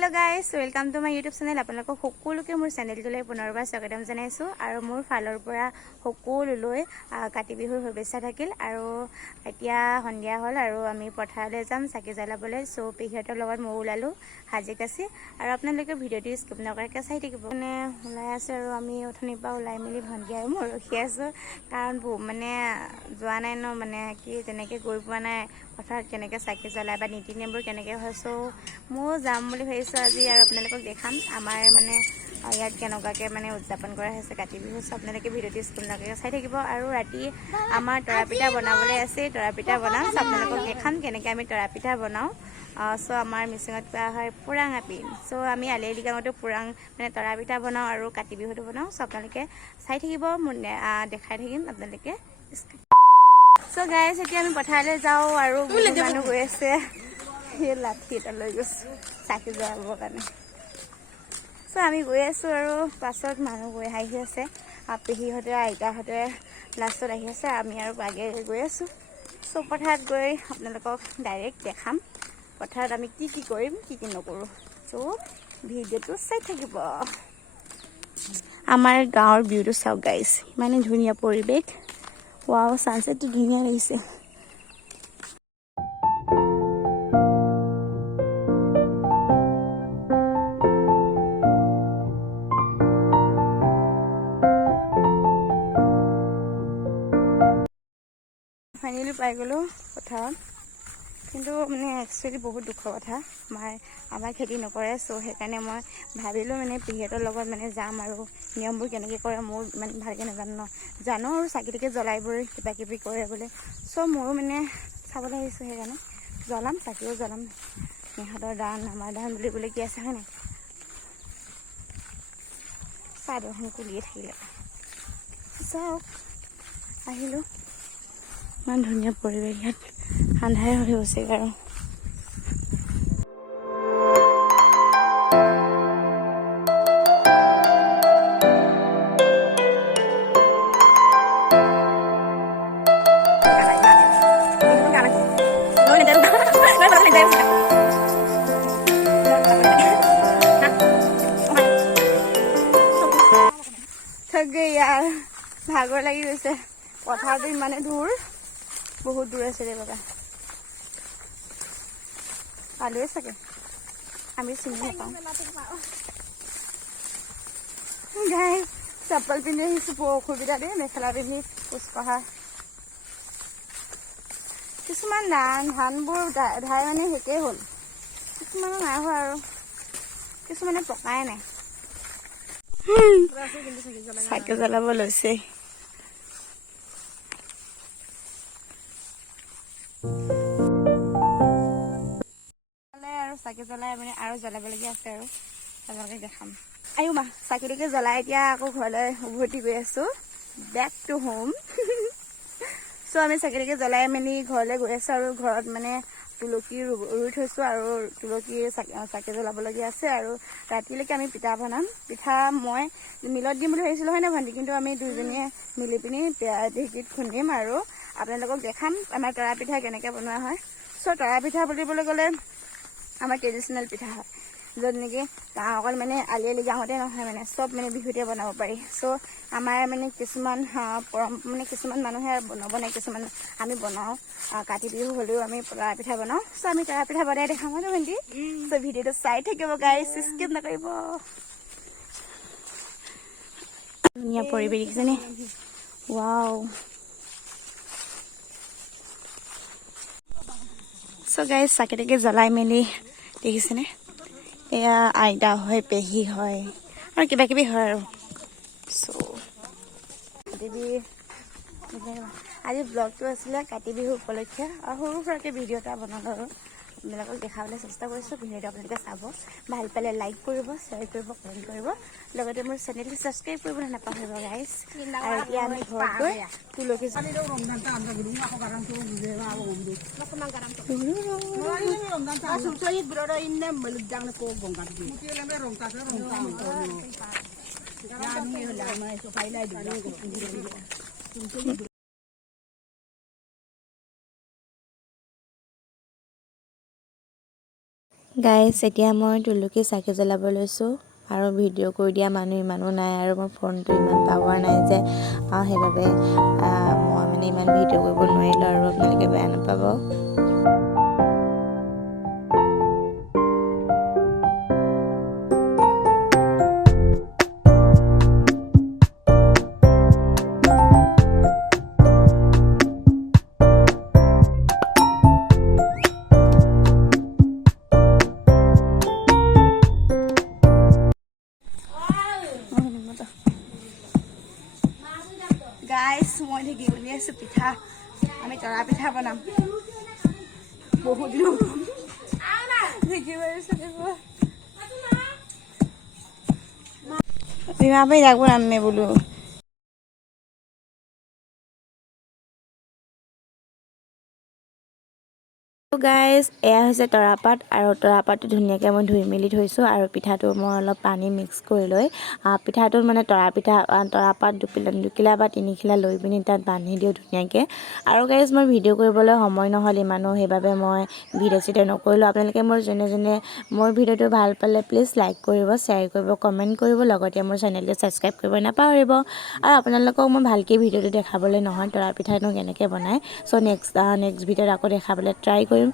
Hello guys, welcome to my YouTube channel. আপোনালোকক সকলোকে মোৰ চেনেলটোলৈ পুনৰবাৰ স্বাগতম জনাইছো আৰু মোৰ ফালৰ পৰা সকলোলৈ কাতি বিহুৰ শুভেচ্ছা থাকিল আৰু এতিয়া সন্ধিয়া হ'ল আৰু আমি পথাৰলৈ যাম চাকি জ্বলাবলৈ সো পেহিহঁতৰ লগত মই ওলালো হাজি কাছি আৰু আপোনালোকে ভিডিঅ'টো স্কিপ নকৰাকৈ চাই থাকিব মানে ওলাই আছে আৰু আমি অথনিৰ পৰা ওলাই মেলি ভন্টি আৰু মই ৰখি আছো কাৰণ মানে যোৱা নাই ন মানে কি তেনেকৈ গৈ পোৱা নাই পথাৰত কেনেকৈ চাকি জ্বলাই বা নীতি নিয়মবোৰ কেনেকৈ হয় সো মই যাম বুলি ভাবিছো আজি আৰু আপোনালোকক দেখাম আমাৰ মানে ইয়াত কেনেকুৱাকৈ মানে উদযাপন কৰা হৈছে কাতি বিহু সো আপোনালোকে ভিডিঅ'টো স্কিপ নকৰাকৈ চাই থাকিব আৰু ৰাতি আমাৰ তৰা পিঠা বনাবলৈ আছে তৰা পিঠা বনাম সো আপোনালোকক দেখাম কেনেকৈ আমি তৰা পিঠা বনাওঁ সো আমাৰ মিচিঙত কোৱা হয় পুৰাং আপি সো আমি আলি আলি গাঁৱতো পুৰাং মানে তৰা পিঠা বনাওঁ আৰু কাতি বিহুটো বনাওঁ সো আপোনালোকে চাই থাকিব মই দেখাই থাকিম আপোনালোকে সো গাইজ এতিয়া আমি পথাৰলৈ যাওঁ আৰু মানুহ গৈ আছে সেই লাঠি এটা লৈ গৈছো চাকি জ্বলাবৰ কাৰণে সো আমি গৈ আছো আৰু পাছত মানুহ গৈ আহি আছে পেহীহঁতে আইতাহঁতে লাষ্টত আহি আছে আমি আৰু আগে গৈ আছো সো পথাৰত গৈ আপোনালোকক ডাইৰেক্ট দেখাম পথাৰত আমি কি কি কৰিম কি কি নকৰোঁ সো ভিডিঅ'টো চাই থাকিব আমাৰ গাঁৱৰ ভিউটো চাওক গাইজ ইমানেই ধুনীয়া পৰিৱেশ ৱাও সানসেটটো ধুনীয়া লাগিছে ফাইনেলি পাই গ'লোঁ পথাৰত কিন্তু মানে একচুৱেলি বহুত দুখৰ কথা আমাৰ খেতি নকৰে সো সেইকাৰণে মই ভাবিলোঁ মানে পেহীহঁতৰ লগত মানে যাম আৰু নিয়মবোৰ কেনেকৈ কৰে মোৰ ইমান ভালকৈ নাজানো ন জানো আৰু চাকিটাকে জ্বলাইবোৰ কিবা কিবি কৰে বোলে সো ময়ো মানে চাবলৈ আহিছোঁ সেইকাৰণে জ্বলাম চাকিও জ্বলাম সিহঁতৰ দান আমাৰ দান বুলিবলৈ কি আছে হয় নাই চাদৰখন কুলিয়ে থাকিলে চাওক আহিলোঁ ইমান ধুনীয়া পৰিৱেশ ইয়াত আন্ধাৰে হৈ গৈছে আৰু यार भागर लगी गई पथार इमाने दूर बहुत दूर আছে रे बाबा पाले सके আমি চিনি নাপাওঁ গাইস চপ্পল পিন্ধি আহিছো বৰ অসুবিধা দেই মেখেলা পিন্ধি খোজ কঢ়া কিছুমান ধানবোৰ ধাই মানে হেকেই হ'ল কিছুমানে নাই হোৱা আৰু কিছুমানে পকাই নাই চাকি জ্বলাব লৈছে আৰু চাকি জ্বলাই মানে আৰু জ্বলাবলগীয়া আছে আৰু আপোনালোকে দেখাম আয়ো মা চাকিটোকে জ্বলাই এতিয়া আকৌ ঘৰলৈ উভতি গৈ আছো বেক টু হোম সো আমি চাকিটোকে জ্বলাই মেলি ঘৰলৈ গৈ আছো আৰু ঘৰত মানে তুলসী ৰুই থৈছো আৰু তুলসী চাকি জ্বলাবলগীয়া আছে আৰু ৰাতিলৈকে আমি পিঠা বনাম পিঠা মই মিলত দিম বুলি ভাবিছিলো হয় না ভণ্টি কিন্তু আমি দুইজনীয়ে মিলি পিনি ঢেঁকীত খুন্দিম আৰু আপোনালোকক দেখাম আমাৰ তৰা পিঠা কেনেকৈ বনোৱা হয় সো তৰা পিঠা বুলিবলৈ গ'লে আমাৰ ট্ৰেডিশ্যনেল পিঠা হয় য'ত নেকি অকল মানে আলি আলি গাঁৱতে নহয় মানে চব মানে বিহুতে বনাব পাৰি সো আমাৰ মানে কিছুমান মানে কিছুমান মানুহে নবনায় কিছুমান আমি বনাওঁ কাতি বিহু হ'লেও আমি তৰা পিঠা বনাওঁ সো আমি তৰা পিঠা বনাই দেখাম ন ভণ্টি সো ভিডিঅ'টো চাই থাকিব গাইছ স্কিপ নকৰিব ধুনীয়া পৰিৱেশ দেখিছেনে ৱাও সো গাইছ চাকিটাকে জ্বলাই মেলি দেখিছেনে এয়া আইতা হয় পেহী হয় আৰু কিবা কিবি হয় আৰু সো আজি ব্লগটো আছিলে কাতি বিহু উপলক্ষে আৰু সৰু সুৰাকৈ ভিডিঅ' এটা বনালোঁ আৰু আপোনালোকক দেখাবলৈ চেষ্টা কৰিছোঁ ভিডিঅ'টো আপোনালোকে চাব ভাল পালে লাইক কৰিব শ্বেয়াৰ কৰিব কমেণ্ট কৰিব লগতে মোৰ চেনেলটো ছাবস্ক্ৰাইব কৰিবলৈ নাপাহৰিব গাইছ আৰু এতিয়া আমি ঘৰত গৈ তুলসী গাইজ এতিয়া মই তুলসী চাকি জ্বলাব লৈছোঁ আৰু ভিডিঅ' কৰি দিয়া মানুহ ইমানো নাই আৰু মোৰ ফোনটো ইমান পাৱাৰ নাই যে সেইবাবে মই মানে ইমান ভিডিঅ' কৰিব নোৱাৰিলোঁ আৰু আপোনালোকে বেয়া নাপাব। গাইজ মই ঢেঁকী বনি আছোঁ পিঠা আমি তৰা পিঠা বনাম বহুত দিন ঢেঁকী বনিছোঁ যাক বনামে বোলো গাইজ এয়া হৈছে তৰাপাত আৰু তৰাপাতটো ধুনীয়াকৈ মই ধুই মেলি থৈছোঁ আৰু পিঠাটো মই অলপ পানী মিক্স কৰি লৈ পিঠাটোত মানে তৰাপাত দুখিলা বা তিনিখিলা লৈ পিনি তাত বান্ধি দিওঁ ধুনীয়াকৈ। আৰু গাইজ মই ভিডিঅ' কৰিবলৈ সময় নহ'ল ইমানো সেইবাবে মই ভিডিঅ' চিডিঅ' নকৰিলোঁ। আপোনালোকে মোৰ যোনে মোৰ ভিডিঅ'টো ভাল পালে প্লিজ লাইক কৰিব, শ্বেয়াৰ কৰিব, কমেণ্ট কৰিব, লগতে মোৰ চেনেলটো ছাবস্ক্ৰাইব কৰিব নাপাহৰিব। আৰু আপোনালোকক মই ভালকৈ ভিডিঅ'টো দেখাবলৈ নহয় তৰা পিঠানো কেনেকৈ বনায় চ' নেক্সট ভিডিঅ'ত আকৌ দেখাবলৈ ট্ৰাই কৰিম।